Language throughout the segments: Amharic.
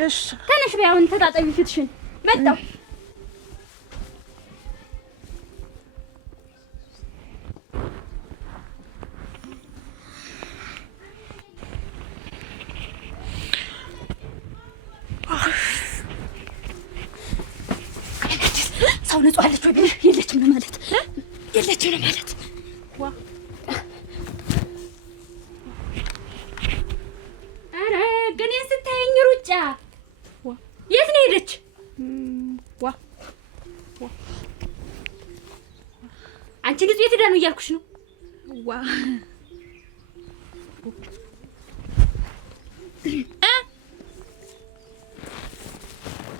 እሺ ተነሽ በይ አሁን ተጣጣቢ ፊትሽን መጣሁ ሰው ንጹህ አለች ወይ የለችም ነው ማለት የለችም ነው ማለት ዋ አረ ግን ስታየኝ ሩጫ ዋ የት ነው ሄደች ዋ አንቺ ልጅ የት ሄዳ ነው እያልኩሽ ነው ዋ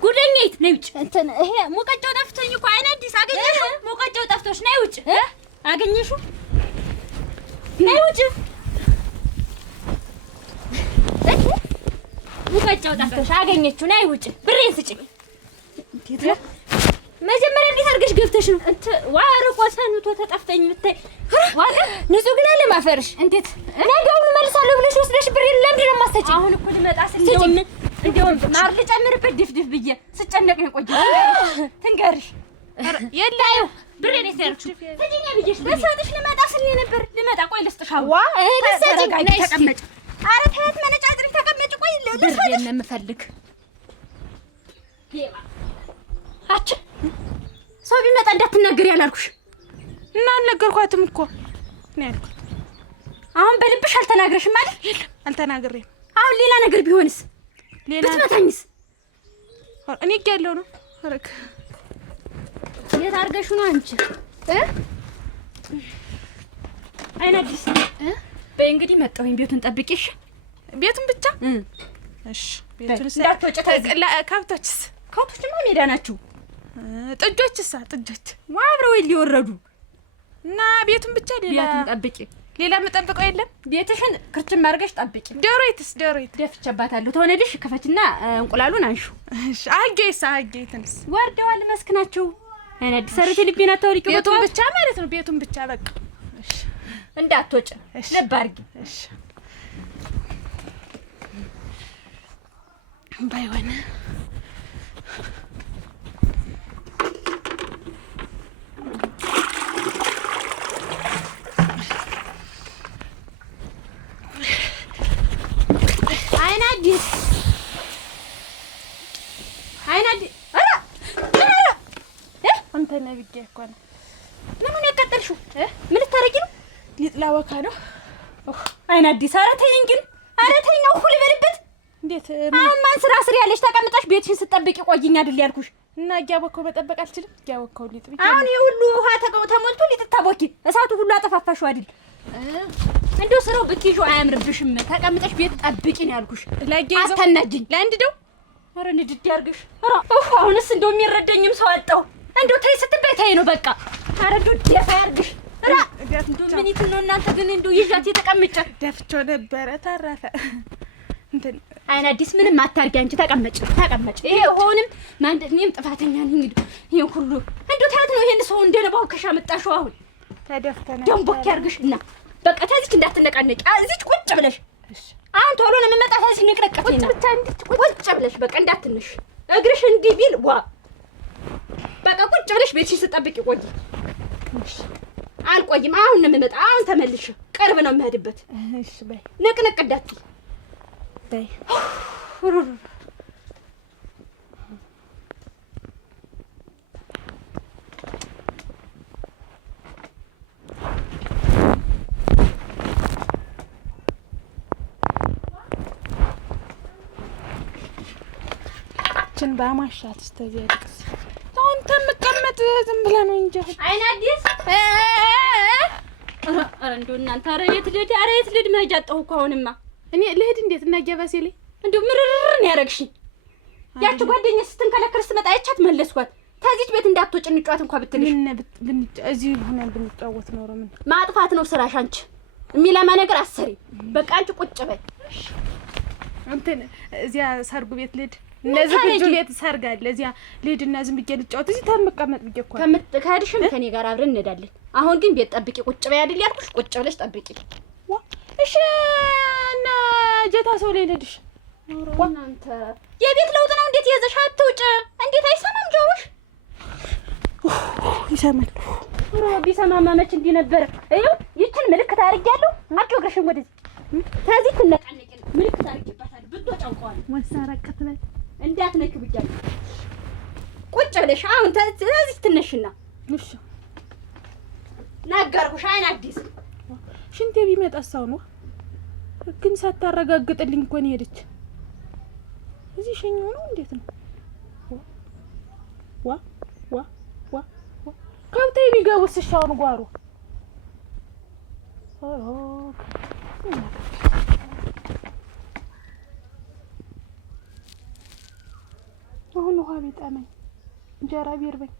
ጉደኛይት ነይ ውጭ እንትን ይሄ ሙቀጫው ጠፍቶኝ እኮ አይነ አዲስ አገኘሽው ሙቀጫው ጠፍቶሽ ነይ ውጭ አገኘሽው ነይ ውጭ ሙቀጫው ጠፍቶሽ አገኘችው ነይ ውጭ ብሬን ስጭኝ እንዴት መጀመሪያ እንዴት አድርገሽ ገብተሽ ነው ዋርቆ ሰንቶ ተጠፍተኝ ብታይ ዋጋ ንጹህ ግን አለ ማፈርሽ እንዴት ነገውን መልሳለሁ ብለሽ ወስደሽ ብሬን ለምንድን ነው የማሰጪኝ አሁን እኮ ልመጣ ስል እንደውም ማር ልጨምርበት ድፍድፍ ብዬ ስጨነቅ ነው ቆየሁ ትንገርሽ የላዩ ብሬን ይሰርክሽ ትጂኛ ብዬሽ ለሰጥሽ ልመጣ ስል ነበር ልመጣ ቆይ ልስጥሽ ዋ ለሰጥሽ ተቀመጭ አረ ተያት መነጫጭሪ ተቀመጭ ቆይ ልስጥሽ ብሬን ነው የምፈልግ አች ሰው ቢመጣ እንዳትናገሪ ያላልኩሽ እና አልነገርኳትም እኮ ነው ያልኩት አሁን በልብሽ አልተናገርሽም አይደል የለም አልተናገርም አሁን ሌላ ነገር ቢሆንስ ሌላ ብትመታኝስ እኔ እያለሁ ነው አረክ የት አድርገሽ ነው አንቺ አይና አዲስ በይ እንግዲህ መጣሁኝ ቤቱን ጠብቂሽ ቤቱን ብቻ እሺ ቤቱን እንዳትወጪ ከብቶችስ ከብቶችማ ሜዳ ናቸው ጥጆችስ ጥጆች አብረው ሊወረዱ እና ቤቱን ብቻ ሌላ ቤቱን ጠብቂ ሌላ መጠበቀው የለም ቤትሽን ክርችም አድርገሽ ጠብቂ ዶሮይትስ ደፍቼባታለሁ ተሆነልሽ ከፈችና እንቁላሉን አንሹ እሺ አጌትንስ ወርደዋል መስክናቸው አይና አዲስ አረቴ ልቤና ታውሪቅ ቤቱን ብቻ ማለት ነው ቤቱን ብቻ በቃ እሺ እንዳትወጪ ልብ አድርጊ እሺ ባይሆን አንተ ነብዬ እኮ ነው ምኑን ያቀጠልሽው ምን ልታረጊ ነው ሊጥላወካ ነው አይና አዲስ ኧረ ተይኝ ግን ኧረ ተይኝ ነው ሁሉ በልበት እንዴት አሁን ማን ስራ ስሪ ያለሽ ተቀምጠሽ ቤትሽን ስትጠብቂ ቆይኝ አይደል ያልኩሽ እና እያቦከው መጠበቅ አልችልም እያቦከው ሊጥብቂ አሁን ይሁሉ ውሃ ተሞልቶ ሊጥታቦኪ እሳቱ ሁሉ አጠፋፋሽው አይደል እንደው ስራው ብትይዡ አያምርብሽም ተቀምጠሽ ቤት ጠብቂ ነው ያልኩሽ አታናጅኝ ለአንድደው ኧረ ንድድ ያርግሽ ኧረ አሁንስ እንደው የሚረዳኝም ሰው አጣሁ እንደው ተይ ስትበይ ተይ ነው በቃ ኧረ እንደው ደፋ ያርግሽ ኧረ እንደው ምን ይትን ነው እናንተ ግን እንደው ይዣት የተቀመጨ ደፍቾ ነበረ ተረፈ እንትን አይና አዲስ ምንም አታርጊ አንቺ ተቀመጭ ይሄ ሆንም ማንደኝም ጥፋተኛ ነኝ እንግዲህ ይሄ ሁሉ እንደው ታያት ነው ይሄን ሰው እንደነባው ከሻመጣሽው አሁን ተደፍተና ደምቦክ ያርግሽ እና በቃ ታዚች እንዳትነቃነቂ እዚች ቁጭ ብለሽ አሁን ቶሎ ነው የምመጣ ታዚች ንቅነቀት ቁጭ ብቻ እንድት ቁጭ ብለሽ በቃ እንዳትነሽ እግርሽ እንዲህ ቢል ዋ በቃ ቁጭ ብለሽ ቤትሽን ስጠብቂ ቆይ አልቆይም አሁን ነው የምመጣ አሁን ተመልሽ ቅርብ ነው የምሄድበት እሺ በይ ንቅነቅ እንዳትይ በይ ችን ባማሻት እስከዚህ አድቅስ አሁን ተመቀመጥ ዝም ብላ ነው እንጂ አይና አዲስ ኧረ እንደው እናንተ ኧረ የት ልሂድ መሄጃ አጣሁ እኮ አሁንማ እኔ ልሂድ እንዴት እና እያባሴ ላይ እንደው ምርር ነው ያረግሽኝ ያቺ ጓደኛ ስትንከለከል ስትመጣ አይቻት መለስኳት ታዚች ቤት እንዳትወጭ እንጫወት እንኳን ብትልሽ እዚህ ሆነን ብንጫወት ኖሮ ምን ማጥፋት ነው ስራሽ አንቺ የሚለማ ነገር አሰሪ በቃ አንቺ ቁጭ በይ እንትን እዚያ ሰርጉ ቤት ልሂድ እነዚህ ልጅ ቤት ሰርግ አለ እዚያ ልሂድና ዝም ብዬ ልጫወት እዚህ ተመቀመጥ ብዬ እኮ ከሄድሽም ከኔ ጋር አብረን እንሄዳለን አሁን ግን ቤት ጠብቂ ቁጭ በይ አይደል ያልኩሽ ቁጭ ብለሽ ጠብቂ እሺ እና ጀታ ሰው ላይ ልሂድሽ እናንተ የቤት ለውጥ ነው እንዴት የዘሽ አትውጭ እንዴት አይሰማም ጆሮሽ ይሰማል ቢሰማማ መች እንዲህ ነበረ እዩ ይችን ምልክት አድርጊያለሁ አትወግረሽም ወደዚህ ታዚህ ትነቃነቂ ምልክት አድርጊባታለሁ ብትወጫውቀዋል ወሰረቀት ላይ እንዳትነክ ብያለሁ ቁጭ ብለሽ አሁን ታዚህ ትነሽና እሺ ነገርኩሽ አይን አዲስ ሽንቴ ቢመጣ ሰው ነው ግን ሳታረጋግጥልኝ እኮ ነው ሄደች እዚህ ሸኛው ነው እንዴት ነው ዋ ዋ ዋ ከብቴ ቢገቡስ ሻውን ጓሩ አሁን ውሃ ቢጠማኝ እንጀራ ቢርበኝ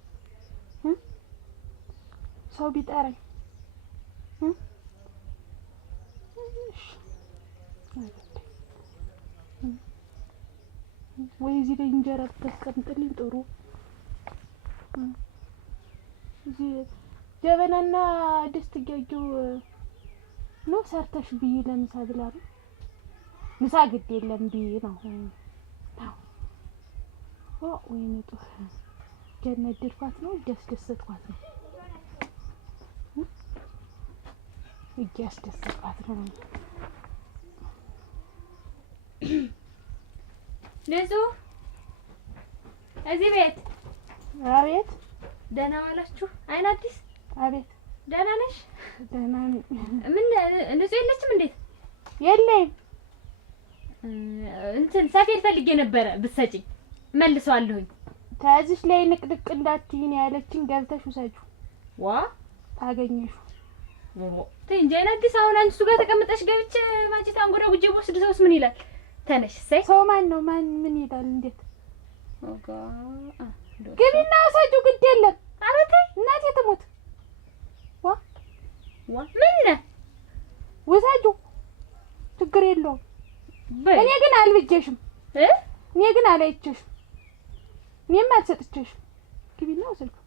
ሰው ቢጠራኝ ወይ እዚህ ላይ እንጀራ ብታስቀምጥልኝ ጥሩ እዚህ ጀበናና ድስት እያየሁ ነው ሰርተሽ ብዬ ለምሳ ብላ ነው ምሳ ግድ የለም ብዬ ነው ወይኔ ጥሩ ጀነት ድርፋት ነው እያስደሰትኳት ነው እያስደሰትኳት ነው ንጹህ እዚህ ቤት አቤት ደህና ዋላችሁ አይን አዲስ አቤት ደህና ነሽ ደህና ምን ንጹህ የለችም እንዴ የለም እንትን ሰፌድ ፈልጌ ነበረ ብትሰጪኝ መልሰዋለሁኝ ታዝሽ ላይ ንቅድቅ እንዳትይኝ ያለችኝ ገብተሽ ውሰጂው ዋ ታገኘሽው እንጂ አይን አዲስ አሁን አንቺ ጋር ተቀምጠሽ ገብቼ ማንቺ ታንጎዳ ጉጄ ወስድ ሰውስ ምን ይላል ተነሽ ሰይ ሰው ማን ነው ማን ምን ይላል እንዴት ኦጋ ግቢና ውሰጂው ግድ የለም አረተ እናቴ ትሞት ዋ ምን ውሰጂው ችግር የለውም እኔ ግን አልብጀሽም እኔ ግን አላይቼሽም እኔም አልሰጥቼሽም ግቢና ውሰጂው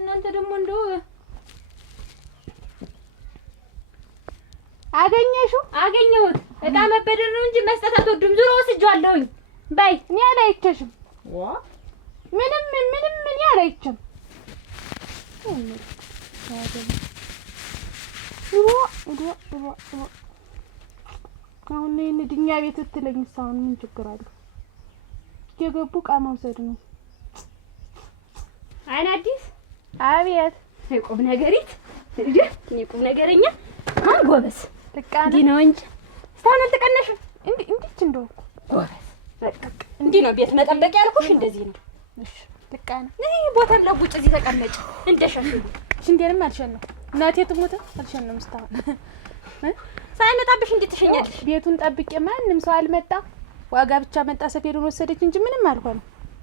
እናንተ ደግሞ እንደው አገኘሽው አገኘሁት እቃ መበደር ነው እንጂ መስጠት አትወዱም ዙሮ ወስጄዋለሁኝ ባይ እኔ አላይቼሽም ምንም እኔ አላይቼም አሁን እኔ ድኛ ቤት ትለኝ ሳውን ምን ችግር አለ የገቡ እቃ መውሰድ ነው አይን አዲስ አቤት ቁም ነገሪት እኔ ቁም ነገረኛ ማን ጎበዝ እንዲህ ነው እንጂ እስካሁን አልተቀነሽም እንዴት እንደው ጎበዝ በቃ እንዲህ ነው ቤት መጠበቅ ያልኩሽ እንደዚህ ነው እሺ ልቃና ነይ ቦታም ለውጭ እዚህ ተቀመጭ እንደሸሽሉ ሽንዴንም አልሸነው እናቴ ትሞተ አልሸነም እስካሁን ሳይመጣብሽ እንዴት ትሸኛለሽ ቤቱን ጠብቄ ማንንም ሰው አልመጣ ዋጋ ብቻ መጣ ሰፌዱን ወሰደች እንጂ ምንም አልሆነ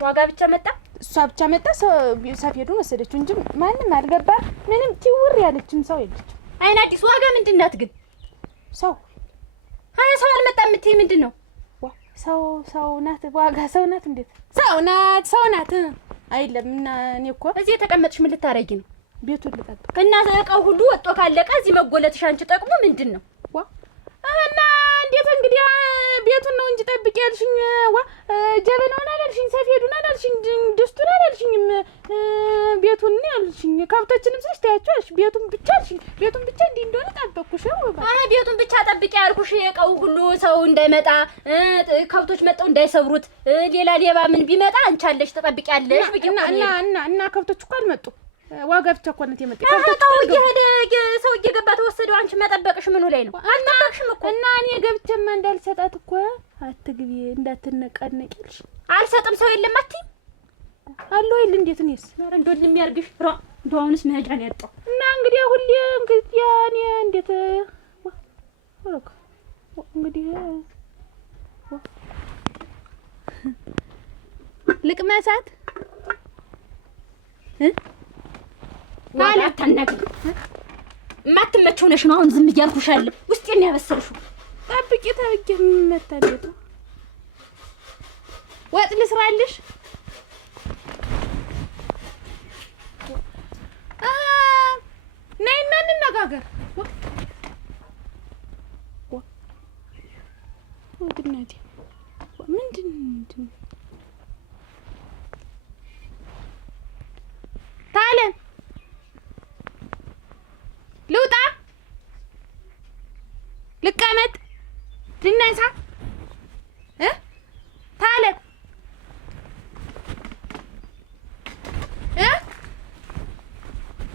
ዋጋ ብቻ መጣ እሷ ብቻ መጣ ሰፌዱን ወሰደች እንጂ ማንንም አልገባ ምንም ትውር ያለችም ሰው የለችም አይን አዲስ ዋጋ ምንድናት ግን ሰው ሰው አልመጣም የምትይ ምንድነው ሰው ናት ዋጋ ሰው ናት እንዴት ሰው ናት አይደለም እና እኔ እኮ እዚህ የተቀመጥሽ ምን ልታረጊ ነው ቤቱን ልጠብቅ እና እቃው ሁሉ ወጥቶ ካለቀ እዚህ መጎለትሽ አንቺ ጠቅሞ ምንድነው እና እንዴት እንግዲህ ቤቱን ነው እንጂ ጠብቂ ያልሽኝ ጀበናውን አላልሽኝ ሰፌዱን አላልሽኝ ድስቱን አላልሽኝም ቤቱን ያልሽኝ ከብቶችንም ስልሽ ታያቸዋለሽ ቤቱን ብቻ አልሽኝ ቤቱን ብቻ እንዲህ እንደሆነ ጠበቅኩሽ ቤቱን ብቻ ጠብቂ ያልኩሽ የእቃው ሁሉ ሰው እንዳይመጣ ከብቶች መጣው እንዳይሰብሩት ሌላ ሌባ ምን ቢመጣ አንቺ አለሽ ተጠብቂያለሽ እና ከብቶች እኮ አልመጡ ዋጋ ብቻ እኮ ነው የመጣ ከብቶች እየሄደ ሰው እየገባ ተወሰደው አንቺ መጠበቅሽ ምኑ ላይ ነው አልጠበቅሽም እኮ እና እኔ ገብቼማ እንዳልሰጣት እኮ አትግቢ እንዳትነቃነቂልሽ አልሰጥም ሰው የለም አትይ አለው አይደል እንዴት ነውስ እንደው የሚያርግሽ እንደው አሁንስ መሄጃን ያጣው እና እንግዲህ ሁሌ እንግዲህ ያኔ እንዴት ወረክ እንግዲህ ልቅመሳት ማለት ታናግሪ ማትመቸው ነሽ ነው አሁን ዝም እያልኩሻለሁ ውስጤን ያበሰልሽው ጠብቂ ተብቂ መታደቱ ወጥ ልስራልሽ ነይና እንነጋገር ወግናቴ ምንድን ታለን ልውጣ ልቀመጥ ልነሳ